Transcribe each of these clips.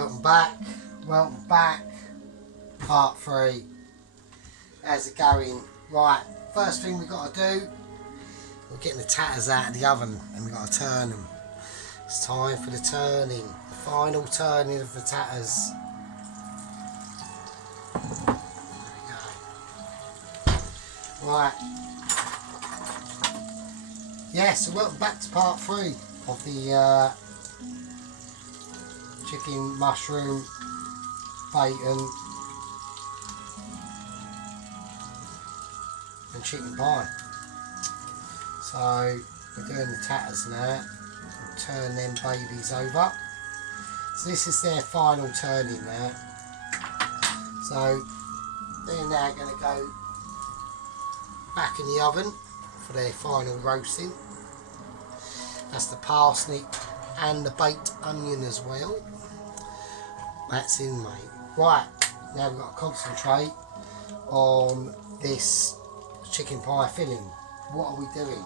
welcome back, part 3. How's it going? Right, first thing we got to do, we're getting the tatters out of the oven and we got to turn them. It's time for the turning, the final turning of the tatters. There we go. Right, yeah, so welcome back to part 3 of the chicken, mushroom, bacon and chicken pie. So we're doing the tatters now. We'll turn them babies over. So this is their final turning now. So they're now going to go back in the oven for their final roasting. That's the parsnip and the baked onion as well. That's in, mate. Right, now we've got to concentrate on this chicken pie filling. What are we doing?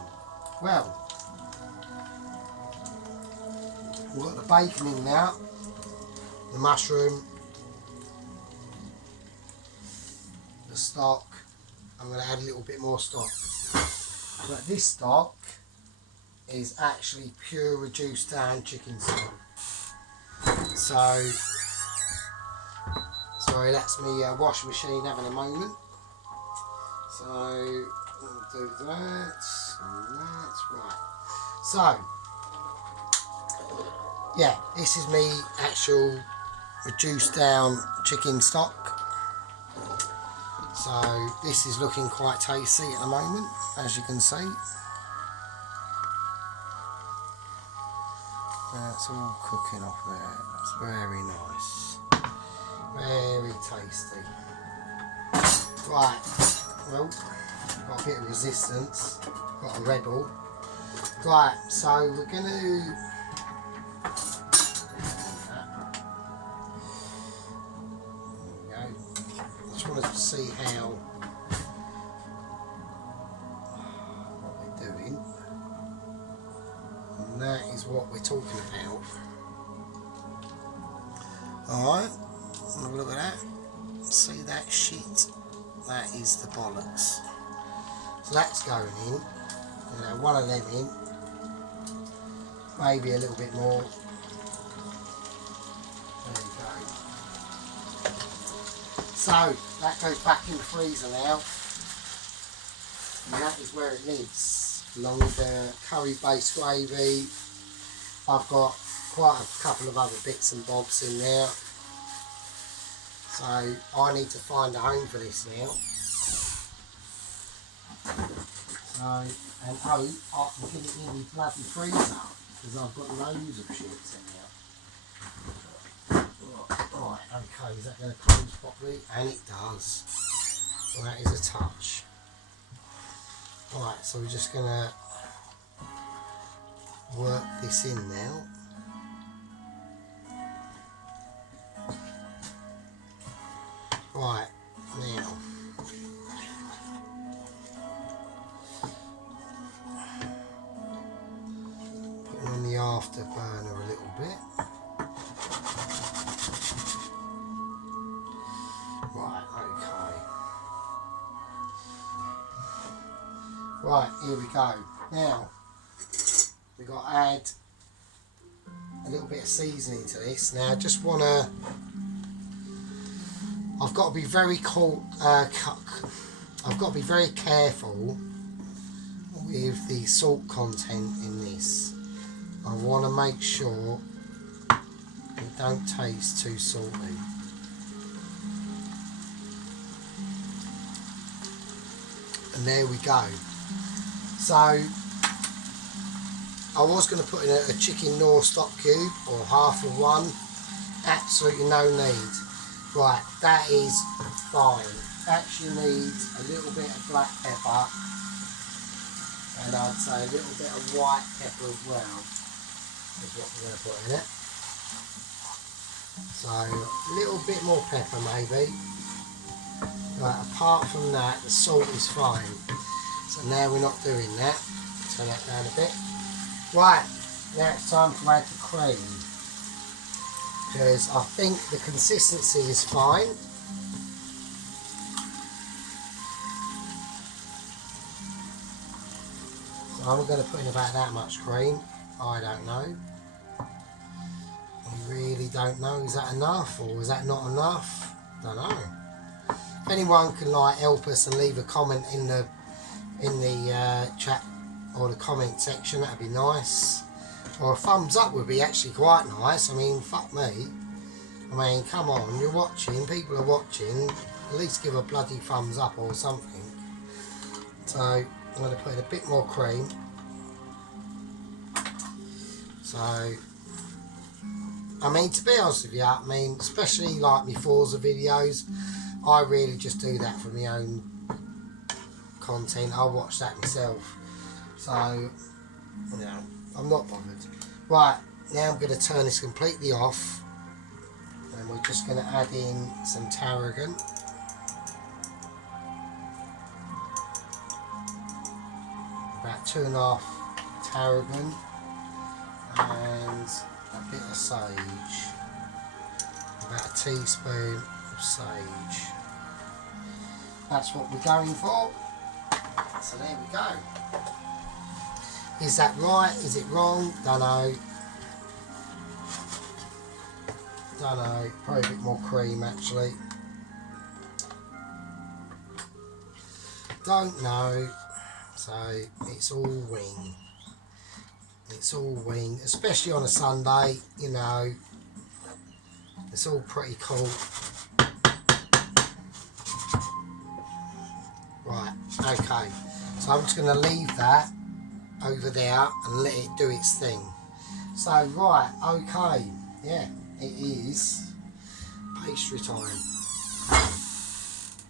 Well, we've got the bacon in now, the mushroom, the stock. I'm going to add a little bit more stock. But this stock is actually pure reduced down chicken stock. So, sorry, that's me washing machine having a moment. So, we'll do that and that. Right. So, yeah, this is me actual reduced down chicken stock. So, this is looking quite tasty at the moment, as you can see. That's all cooking off there. That's very nice. Very tasty. Right, well, got a bit of resistance. Got a rebel. Right, so we're going to... There we go. I just wanted to see how... what we're doing. And that is what we're talking about. Alright, have a look at that. See that shit? That is the bollocks. So that's going in. You know, one of them in. Maybe a little bit more. There you go. So that goes back in the freezer now. And that is where it lives. Along with the curry based gravy. I've got quite a couple of other bits and bobs in there. So I need to find a home for this now. So, and I can get it in the bloody freezer because I've got loads of shit in there. Right, okay, is that going to close properly? And it does. So that is a touch. Right, so we're just going to work this in now. Right, now put on the afterburner a little bit. Right, okay. Right, here we go. Now we've got to add a little bit of seasoning to this. Now I just want to... I've got to be very I've got to be very careful with the salt content in this. I want to make sure it don't taste too salty. And there we go. So I was going to put in a chicken Knorr stock cube or half of one. Absolutely no need. Right, that is fine. Actually needs a little bit of black pepper and I'd say a little bit of white pepper as well is what we're going to put in it. So a little bit more pepper maybe. Right, apart from that, the salt is fine. So now we're not doing that. Turn that down a bit. Right, now it's time to add the cream. because I think the consistency is fine. So I'm going to put in about that much cream. I don't know. I really don't know. Is that enough or is that not enough? Don't know. If anyone can like help us and leave a comment in the chat or the comment section, that'd be nice. Or a thumbs up would be actually quite nice. I mean, fuck me. I mean, come on, you're watching, people are watching. At least give a bloody thumbs up or something. So I'm going to put in a bit more cream. So, I mean, to be honest with you, I mean, especially like my Forza videos, I really just do that for my own content. I watch that myself. So, you know, I'm not bothered. Right, now I'm going to turn this completely off. And we're just going to add in some tarragon. About 2.5 tarragon. And a bit of sage. About a teaspoon of sage. That's what we're going for. So there we go. Is that right? Is it wrong? Don't know. Don't know. Probably a bit more cream actually. Don't know. So it's all wing. It's all wing, especially on a Sunday, you know. It's all pretty cool. Right, okay. So I'm just going to leave that over there and let it do its thing. So, right, okay. Yeah, it is pastry time.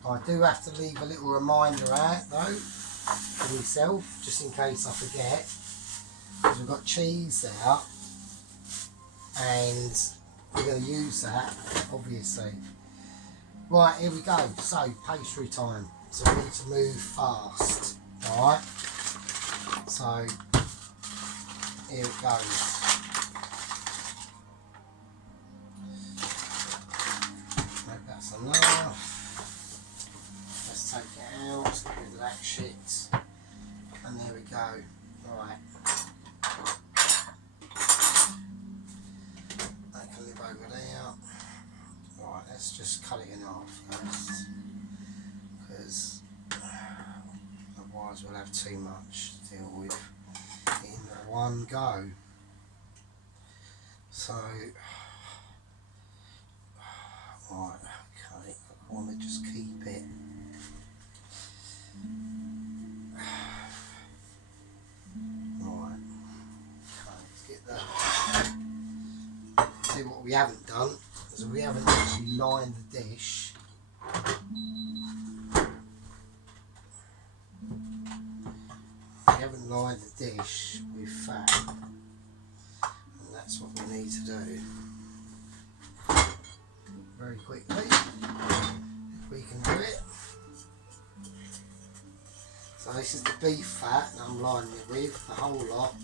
I do have to leave a little reminder out, though, for myself, just in case I forget. Because we've got cheese there, and we're going to use that, obviously. Right, here we go. So, pastry time. So we need to move fast. Alright? So, here it goes. Hope that's enough. Let's take it out, get rid of that shit. And there we go. Right. That can live over there. Right, let's just cut it in half first. Because otherwise we'll have too much to deal with in one go. So, right, okay, I want to just keep it. Right, okay, let's get that. See what we haven't done is we haven't actually lined the dish. We haven't lined the dish with fat, and that's what we need to do very quickly, if we can do it. So this is the beef fat that I'm lining it with, the whole lot.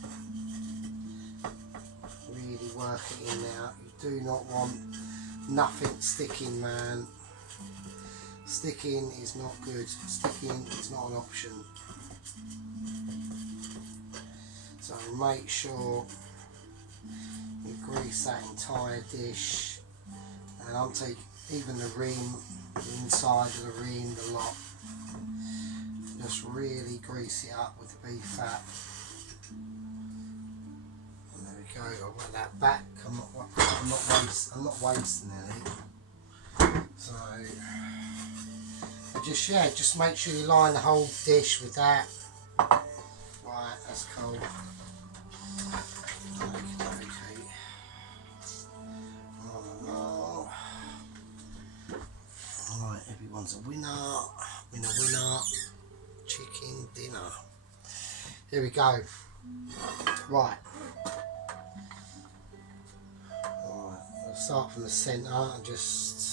Really work it in now. You do not want nothing sticking, man. Sticking is not good. Sticking is not an option. So make sure you grease that entire dish, and I'm taking even the rim, the inside of the rim, the lot. Just really grease it up with the beef fat. And there we go. I want that back. I'm not wasting any. So just make sure you line the whole dish with that. Right, that's cool. Okay. Oh. Alright, everyone's a winner. Winner. Chicken dinner. Here we go. Right. Alright, we'll start from the centre and just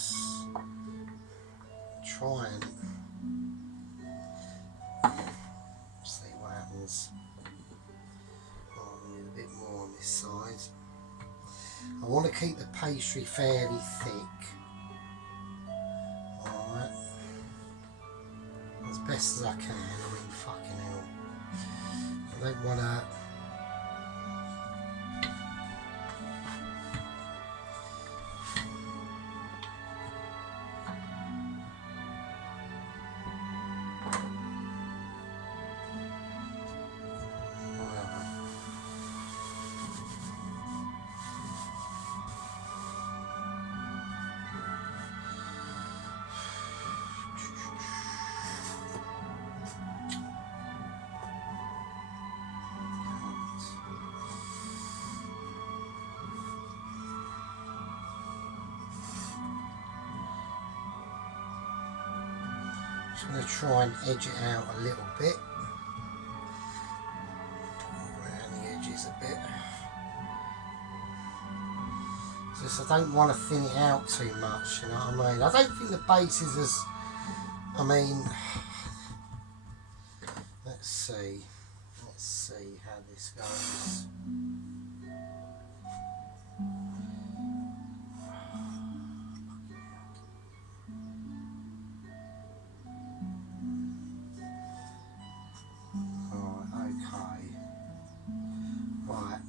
try and see what happens. Oh, I need a bit more on this side. I want to keep the pastry fairly thick. Alright. As best as I can. I mean, fucking hell. I don't want to... I'm going to try and edge it out a little bit. Around the edges a bit. Just I don't want to thin it out too much, you know what I mean? I don't think the base is as... I mean... Let's see how this goes.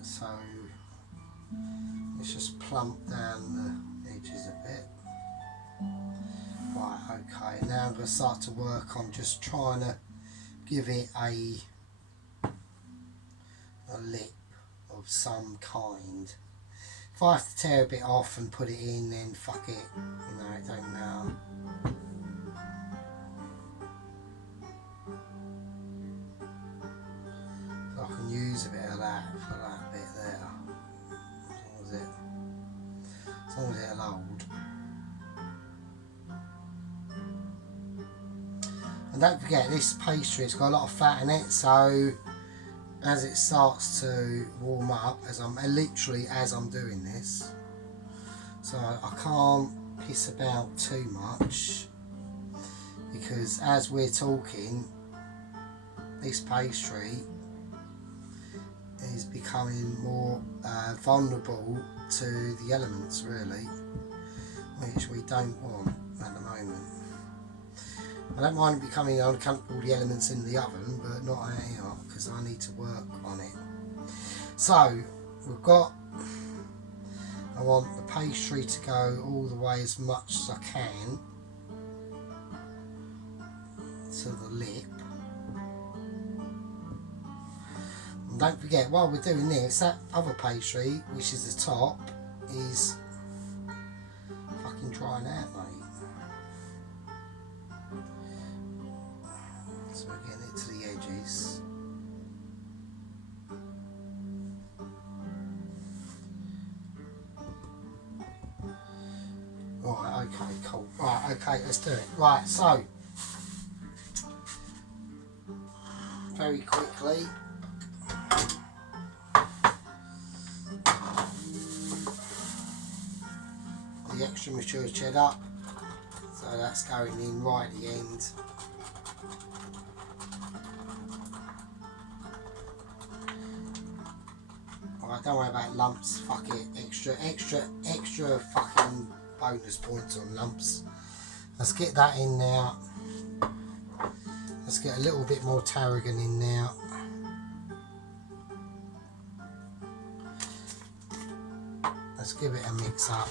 So let's just plump down the edges a bit. Right, okay, now I'm going to start to work on just trying to give it a lip of some kind. If I have to tear a bit off and put it in, then fuck it, you know, it don't matter. So I can use a bit of that for that bit there, as long as it'll hold. And don't forget, this pastry, it's got a lot of fat in it, so as it starts to warm up, as I'm doing this, so I can't piss about too much, because as we're talking, this pastry is becoming more vulnerable to the elements, really, which we don't want at the moment. I don't mind it becoming uncomfortable, the elements in the oven, but not out here, because I need to work on it. So we've got, I want the pastry to go all the way as much as I can to the lip. And don't forget, while we're doing this, that other pastry, which is the top, is fucking drying out, mate. So we're getting it to the edges. Right, okay, cool. Right, okay, let's do it. Right, so very quickly, the extra mature cheddar, so that's going in right at the end. Alright, don't worry about lumps, fuck it, extra fucking bonus points on lumps. Let's get that in now. Let's get a little bit more tarragon in now. Let's give it a mix up.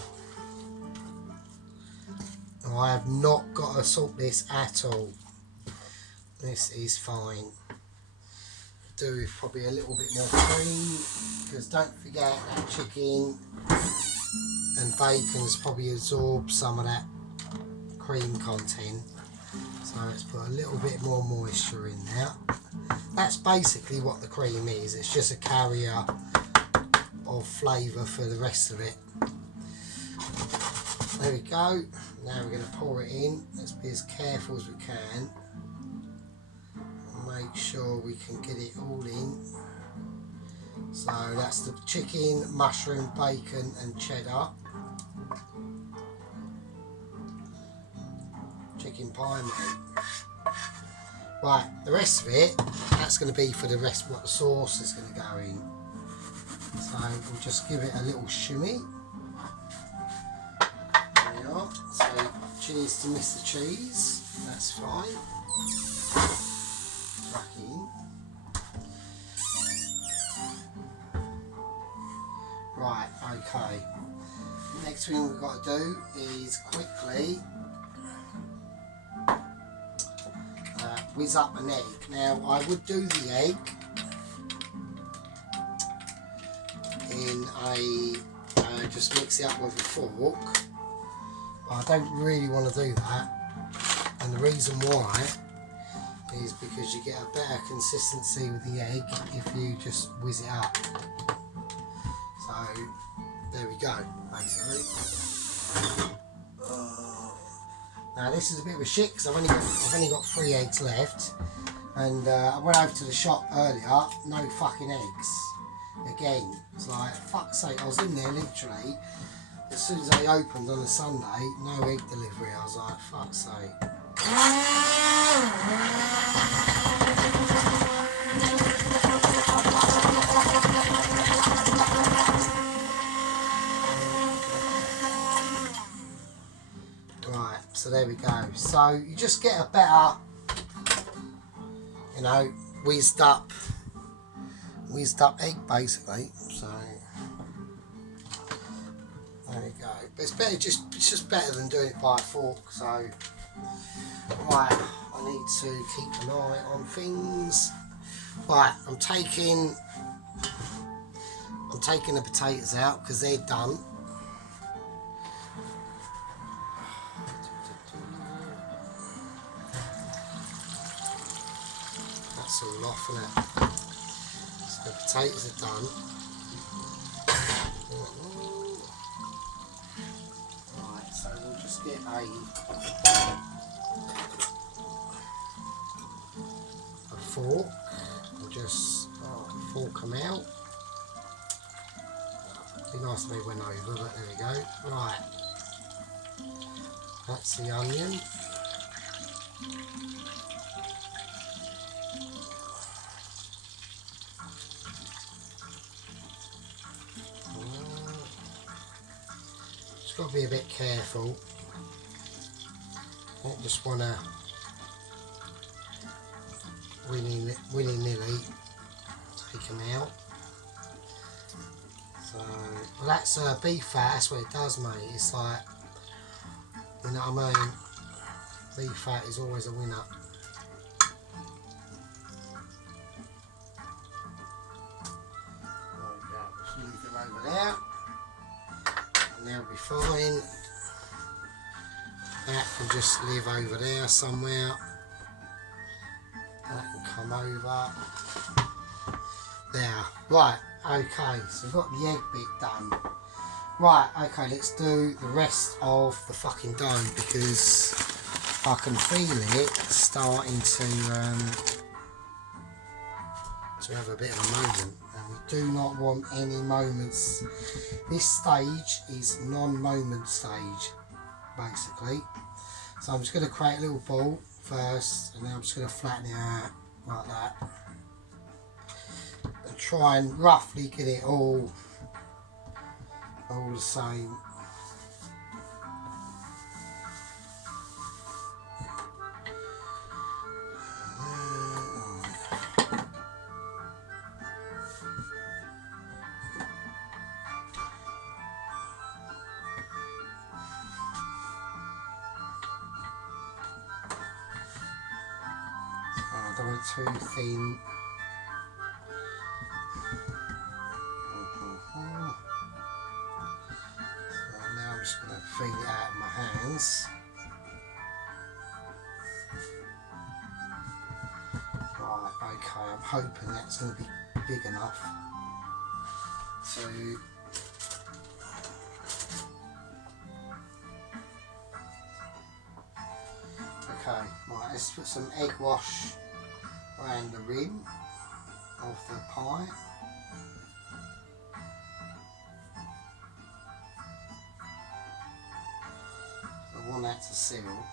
Oh, I have not got to salt this at all. This is fine. Do with probably a little bit more cream, because don't forget that chicken and bacon's probably absorbed some of that cream content. So let's put a little bit more moisture in there. That's basically what the cream is. It's just a carrier of flavour for the rest of it. There we go. Now we're going to pour it in. Let's be as careful as we can. Make sure we can get it all in. So that's the chicken, mushroom, bacon and cheddar. Chicken pie, mate. Right, the rest of it, that's going to be for the rest, what the sauce is going to go in. So we'll just give it a little shimmy. There we are. So cheers to Mr. Cheese. That's fine. Back in. Right, okay. Next thing we've got to do is quickly whiz up an egg. Now I would do the egg in a just mix it up with a fork, but I don't really want to do that, and the reason why is because you get a better consistency with the egg if you just whiz it up. So there we go, basically. Now this is a bit of a shit because I've only got 3 eggs left, and I went over to the shop earlier, no fucking eggs. Again, it's like, fuck's sake, I was in there literally, as soon as they opened on a Sunday, no egg delivery. I was like, fuck's sake. Right, so there we go. So you just get a better, you know, whizzed up egg basically. So there we go. But it's better, it's just better than doing it by a fork. So right, I need to keep an eye on things. Right, I'm taking the potatoes out because they're done. That's all off, isn't it? So the potatoes are done. Right, so we'll just get a fork. We'll just fork them out. It'd be nice if they went over, but there we go. Right, that's the onion. Got to be a bit careful. Don't just want to willy-nilly take them out. So, well, that's beef fat. That's what it does, mate. It's like, you know what I mean? Beef fat is always a winner. There we go. Just leave them over there. They'll be fine. That can just live over there somewhere. That can come over there. Right, okay, so we've got the egg bit done. Right, okay, let's do the rest of the fucking dough because I can feel it starting to have a bit of a moment. We do not want any moments. This stage is non-moment stage, basically. So I'm just going to create a little ball first, and then I'm just going to flatten it out like that, and try and roughly get it all the same. I don't want it too thin. So now I'm just going to feed it out of my hands. Right, okay, I'm hoping that's going to be big enough to okay, right, let's put some egg wash around the rim of the pie. I want that to seal.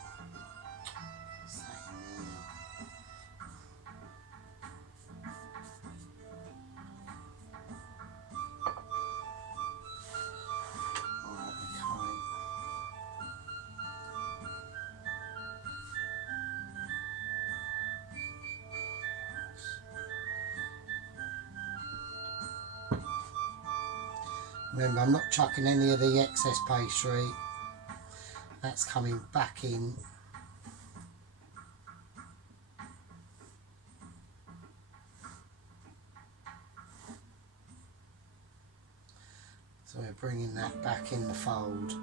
Remember, I'm not chucking any of the excess pastry. That's coming back in. So we're bringing that back in the fold.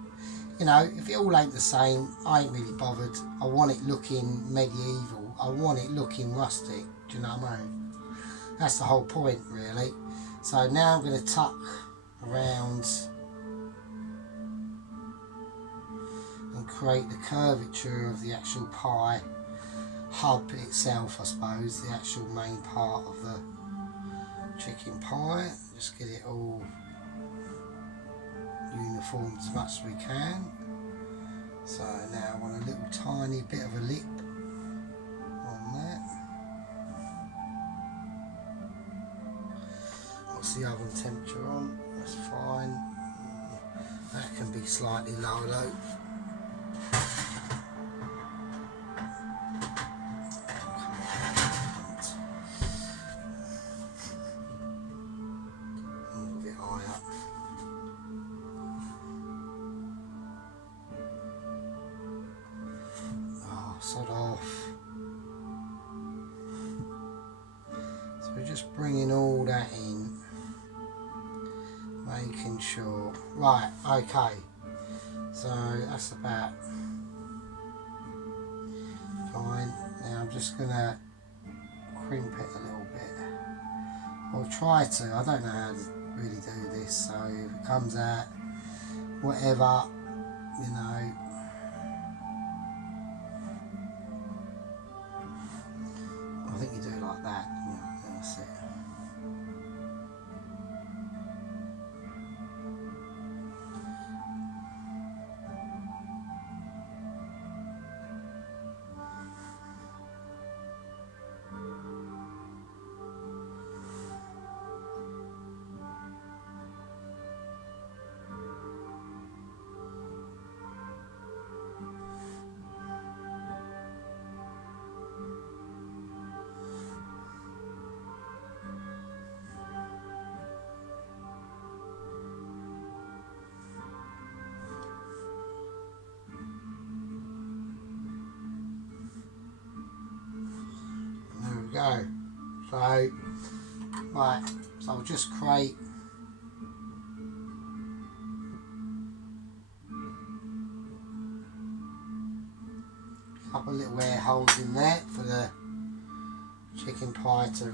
You know, if it all ain't the same, I ain't really bothered. I want it looking medieval. I want it looking rustic. Do you know what I mean? That's the whole point, really. So now I'm going to tuck around and create the curvature of the actual pie hub itself, I suppose, the actual main part of the chicken pie. Just get it all uniform as much as we can. So now I want a little tiny bit of a lip on that. What's the oven temperature on? That's fine. That can be slightly lower though. Move it high up. Sod off. So we're just bringing all that in, making sure. Right, okay. So that's about fine. Now I'm just gonna crimp it a little bit. Or try to. I don't know how to really do this. So if it comes out, whatever, you know. I think you do it like that. Yeah, that's it. Go. So, right, so I'll just create a couple of little air holes in there for the chicken pie to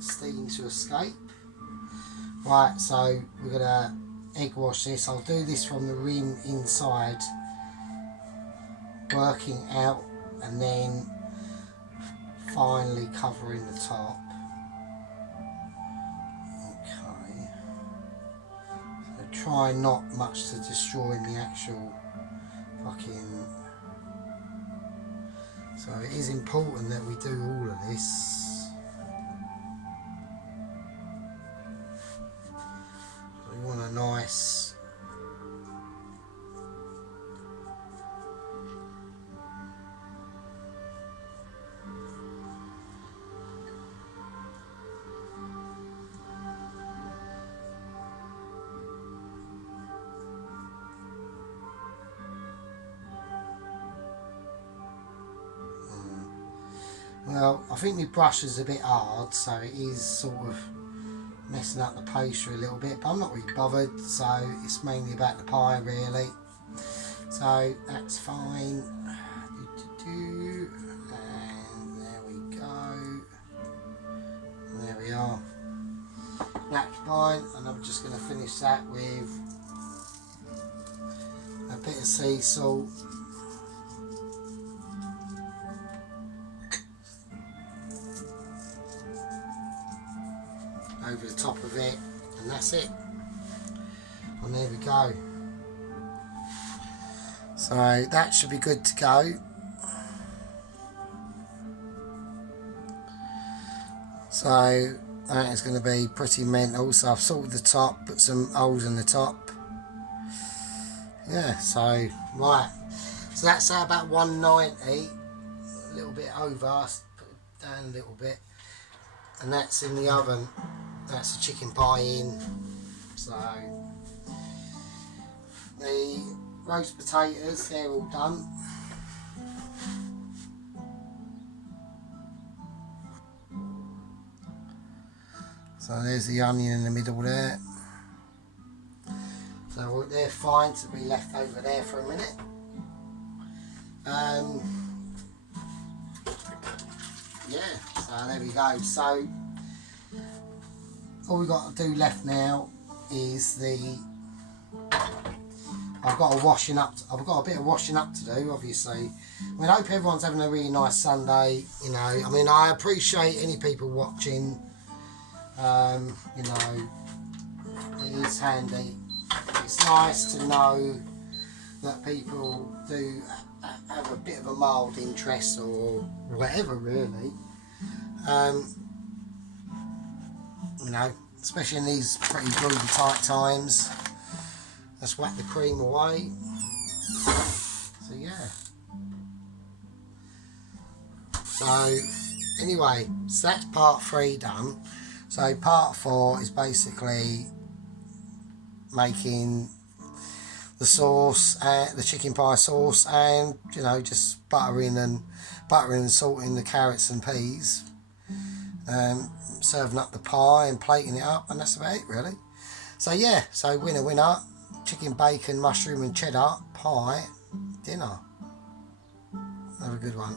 steam to escape. Right, so we're going to egg wash this. I'll do this from the rim inside, working out, and then finally covering the top. Okay. So try not much to destroy the actual fucking. So it is important that we do all of this. So we want a nice. Well, I think my brush is a bit hard, so it is sort of messing up the pastry a little bit, but I'm not really bothered, so it's mainly about the pie really. So that's fine. And there we go. And there we are. That's fine, and I'm just going to finish that with a bit of sea salt. Over the top of it, and that's it. And there we go. So that should be good to go. So that is going to be pretty mental. So I've sorted the top, put some holes in the top. Yeah, so right. So that's about 190, a little bit over, put it down a little bit. And that's in the oven. That's the chicken pie in. So the roast potatoes, they're all done. So there's the onion in the middle there. So they're fine to be left over there for a minute. Yeah, so there we go. So all we've got to do left now is I've got a bit of washing up to do, obviously. I mean, I hope everyone's having a really nice Sunday, you know. I mean, I appreciate any people watching. You know, it is handy. It's nice to know that people do have a bit of a mild interest or whatever, really. You know, especially in these pretty brutal tight times. Let's whack the cream away. So yeah. So anyway, so that's part 3 done. So part 4 is basically making the sauce, the chicken pie sauce, and you know, just buttering and salting the carrots and peas, serving up the pie and plating it up, and that's about it really. So yeah, so winner, chicken, bacon, mushroom and cheddar pie dinner. Have a good one.